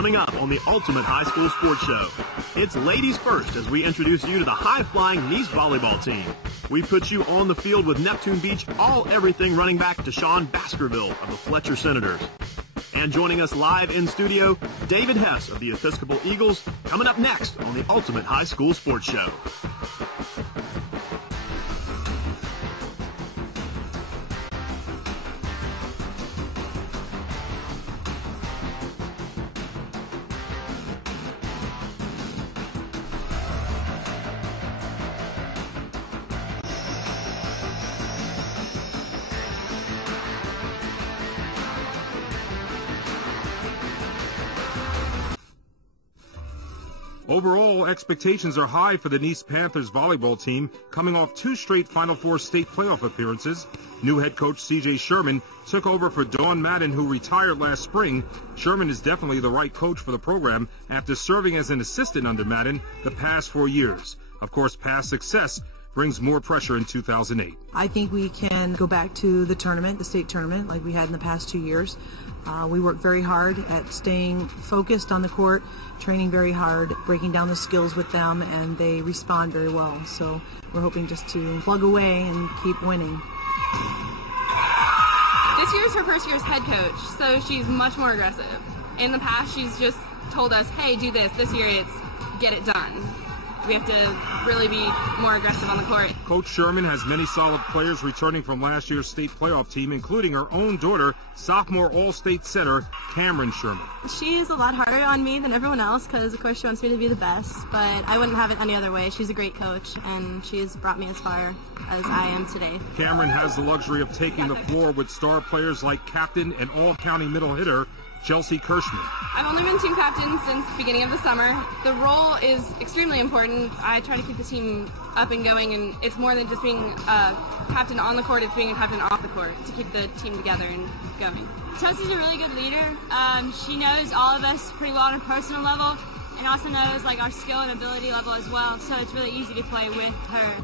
Coming up on the Ultimate High School Sports Show, it's ladies first as we introduce you to the high-flying Nease volleyball team. We put you on the field with Neptune Beach all-everything running back Deshaun Baskerville of the Fletcher Senators. And joining us live in studio, David Hess of the Episcopal Eagles, coming up next on the Ultimate High School Sports Show. Overall, expectations are high for the Nease Panthers volleyball team, coming off 2 straight Final Four state playoff appearances. New head coach C.J. Sherman took over for Dawn Madden, who retired last spring. Sherman is definitely the right coach for the program after serving as an assistant under Madden the past 4 years. Of course, past success brings more pressure in 2008. I think we can go back to the tournament, the state tournament, like we had in the past 2 years. We worked very hard at staying focused on the court, training very hard, breaking down the skills with them, and they respond very well. So we're hoping just to plug away and keep winning. This year's her first year as head coach, so she's much more aggressive. In the past, she's just told us, hey, do this. This year, it's get it done. We have to really be more aggressive on the court. Coach Sherman has many solid players returning from last year's state playoff team, including her own daughter, sophomore All-State setter Cameron Sherman. She is a lot harder on me than everyone else because, of course, she wants me to be the best, but I wouldn't have it any other way. She's a great coach, and she has brought me as far as I am today. Cameron has the luxury of taking the floor with star players like captain and all-county middle hitter Chelsea Kirschman. I've only been team captain since the beginning of the summer. The role is extremely important. I try to keep the team up and going, and it's more than just being a captain on the court, it's being a captain off the court to keep the team together and going. Chelsea's a really good leader. She knows all of us pretty well on a personal level and also knows like our skill and ability level as well, so it's really easy to play with her.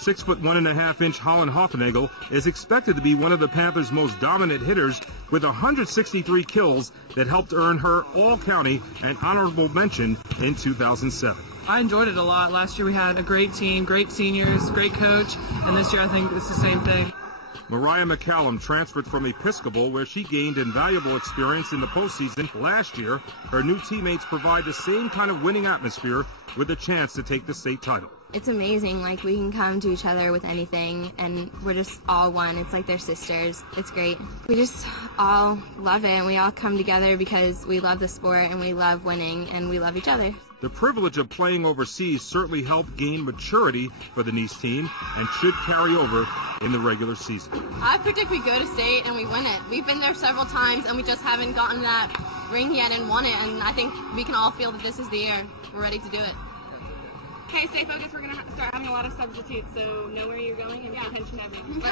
6'1.5" Holland Hoffenegel is expected to be one of the Panthers' most dominant hitters with 163 kills that helped earn her All-County and honorable mention in 2007. I enjoyed it a lot. Last year we had a great team, great seniors, great coach, and this year I think it's the same thing. Mariah McCallum transferred from Episcopal, where she gained invaluable experience in the postseason last year. Her new teammates provide the same kind of winning atmosphere with a chance to take the state title. It's amazing, like we can come to each other with anything and we're just all one. It's like they're sisters. It's great. We just all love it and we all come together because we love the sport and we love winning and we love each other. The privilege of playing overseas certainly helped gain maturity for the Nease team and should carry over in the regular season. I predict we go to state and we win it. We've been there several times and we just haven't gotten that ring yet and won it, and I think we can all feel that this is the year. We're ready to do it. Okay, stay focused. We're going to start having a lot of substitutes, so know where you're going and pay attention to everything.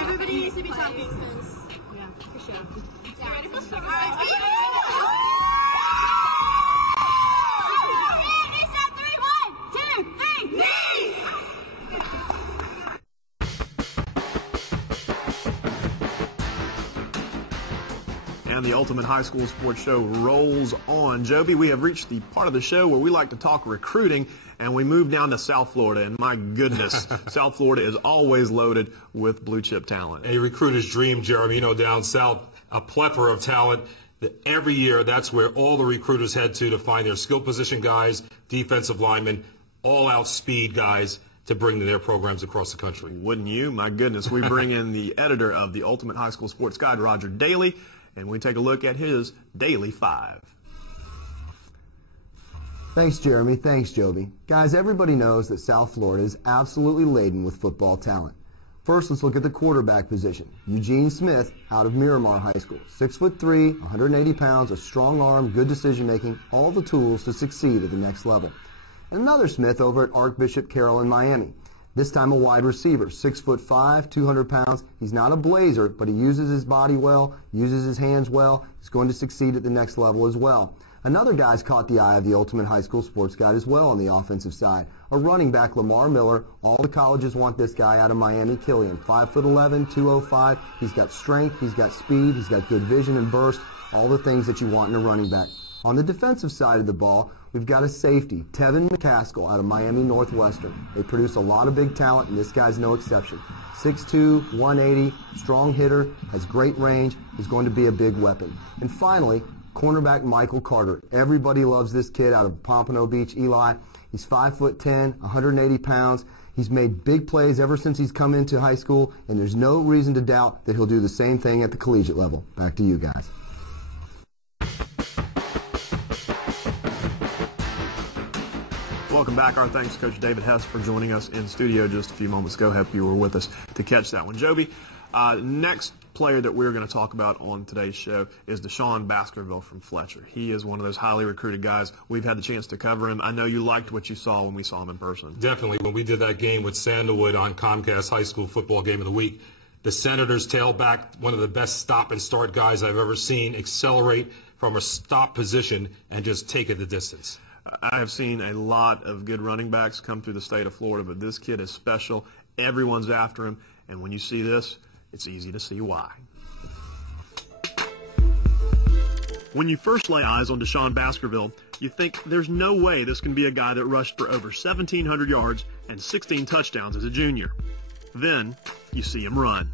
Everybody needs to be talking because... Yeah, for sure. You ready for some? And the Ultimate High School Sports Show rolls on. Joby, we have reached the part of the show where we like to talk recruiting, and we move down to South Florida. And my goodness, South Florida is always loaded with blue chip talent. A recruiter's dream, Jeremy. You know, down south, a plethora of talent. Every year, that's where all the recruiters head to find their skill position guys, defensive linemen, all-out speed guys to bring to their programs across the country. Wouldn't you? My goodness. We bring in the editor of the Ultimate High School Sports Guide, Roger Daly, and we take a look at his Daily 5. Thanks, Jeremy. Thanks, Joby. Guys, everybody knows that South Florida is absolutely laden with football talent. First, let's look at the quarterback position. Eugene Smith out of Miramar High School. 6'3", 180 pounds, a strong arm, good decision-making, all the tools to succeed at the next level. And another Smith over at Archbishop Carroll in Miami. This time a wide receiver, 6'5", 200 pounds. He's not a blazer, but he uses his body well, uses his hands well. He's going to succeed at the next level as well. Another guy's caught the eye of the Ultimate High School Sports Guide as well on the offensive side. A running back, Lamar Miller. All the colleges want this guy out of Miami, Killian. 5'11", 205. He's got strength, he's got speed, he's got good vision and burst. All the things that you want in a running back. On the defensive side of the ball, we've got a safety, Tevin McCaskill out of Miami Northwestern. They produce a lot of big talent, and this guy's no exception. 6'2", 180, strong hitter, has great range, is going to be a big weapon. And finally, cornerback Michael Carter. Everybody loves this kid out of Pompano Beach, Eli. He's 5'10", 180 pounds. He's made big plays ever since he's come into high school, and there's no reason to doubt that he'll do the same thing at the collegiate level. Back to you guys. Welcome back. Our thanks to Coach David Hess for joining us in studio just a few moments ago. Hope you were with us to catch that one. Joby, next player that we're going to talk about on today's show is Deshaun Baskerville from Fletcher. He is one of those highly recruited guys. We've had the chance to cover him. I know you liked what you saw when we saw him in person. Definitely. When we did that game with Sandalwood on Comcast High School Football Game of the Week, the Senators tailback, one of the best stop-and-start guys I've ever seen, accelerate from a stop position and just take it the distance. I have seen a lot of good running backs come through the state of Florida, but this kid is special. Everyone's after him, and when you see this, it's easy to see why. When you first lay eyes on Deshaun Baskerville, you think there's no way this can be a guy that rushed for over 1,700 yards and 16 touchdowns as a junior. Then you see him run.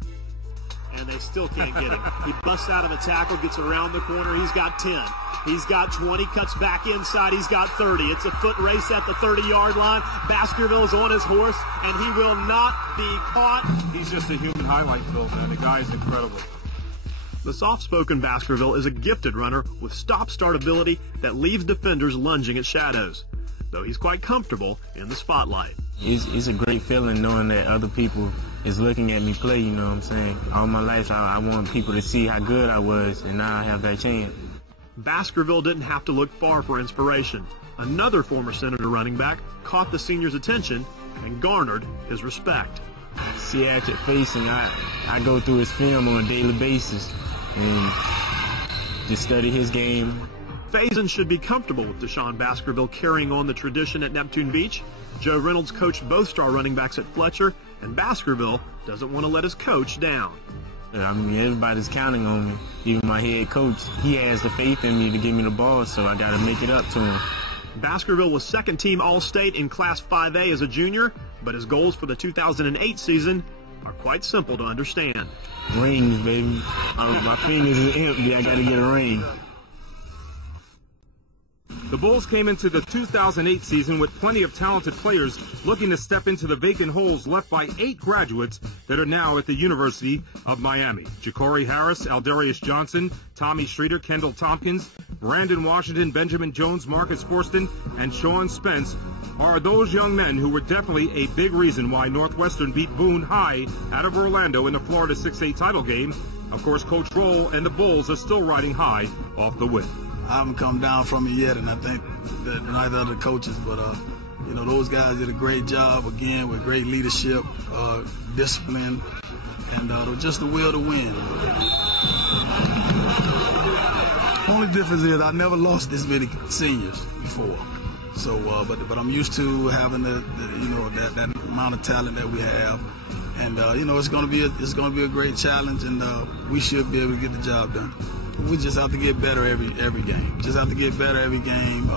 And they still can't get him. He busts out of a tackle, gets around the corner. He's got 10. He's got 20, cuts back inside. He's got 30. It's a foot race at the 30-yard line. Baskerville's on his horse, and he will not be caught. He's just a human highlight, Phil, man. The guy is incredible. The soft-spoken Baskerville is a gifted runner with stop-start ability that leaves defenders lunging at shadows, though he's quite comfortable in the spotlight. It's a great feeling knowing that other people is looking at me play, you know what I'm saying? All my life, I want people to see how good I was, and now I have that chance. Baskerville didn't have to look far for inspiration. Another former Senator running back caught the senior's attention and garnered his respect. See Atchett facing, I go through his film on a daily basis and just study his game. Faison should be comfortable with Deshaun Baskerville carrying on the tradition at Neptune Beach. Joe Reynolds coached both star running backs at Fletcher, and Baskerville doesn't want to let his coach down. I mean, everybody's counting on me. Even my head coach, he has the faith in me to give me the ball, so I got to make it up to him. Baskerville was second-team All-State in Class 5A as a junior, but his goals for the 2008 season are quite simple to understand. Rings, baby. My fingers are empty. I got to get a ring. The Bulls came into the 2008 season with plenty of talented players looking to step into the vacant holes left by 8 graduates that are now at the University of Miami. Ja'Cory Harris, Aldarius Johnson, Tommy Streeter, Kendall Tompkins, Brandon Washington, Benjamin Jones, Marcus Forston, and Sean Spence are those young men who were definitely a big reason why Northwestern beat Boone High out of Orlando in the Florida 6A title game. Of course, Coach Roll and the Bulls are still riding high off the win. I haven't come down from it yet, and I think that neither of the coaches, but you know, those guys did a great job again with great leadership, discipline, and just the will to win. Only difference is I never lost this many seniors before, so but I'm used to having that amount of talent that we have, and you know, it's going to be a great challenge, and we should be able to get the job done. We just have to get better every game. Just have to get better every game.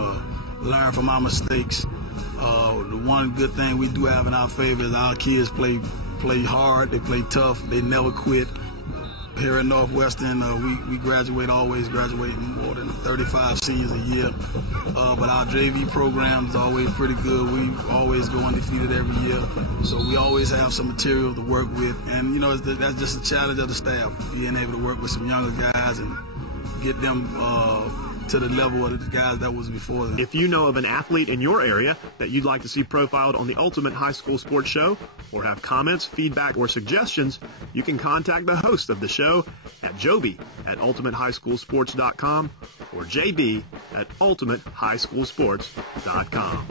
Learn from our mistakes. The one good thing we do have in our favor is our kids play hard. They play tough. They never quit. Here at Northwestern, we always graduating more than 35 seniors a year. But our JV program is always pretty good. We always go undefeated every year. So we always have some material to work with. And, you know, that's just a challenge of the staff, being able to work with some younger guys and get them to the level of the guys that was before them. If you know of an athlete in your area that you'd like to see profiled on the Ultimate High School Sports Show, or have comments, feedback, or suggestions, you can contact the host of the show at joby@ultimatehighschoolsports.com or jb@ultimatehighschoolsports.com.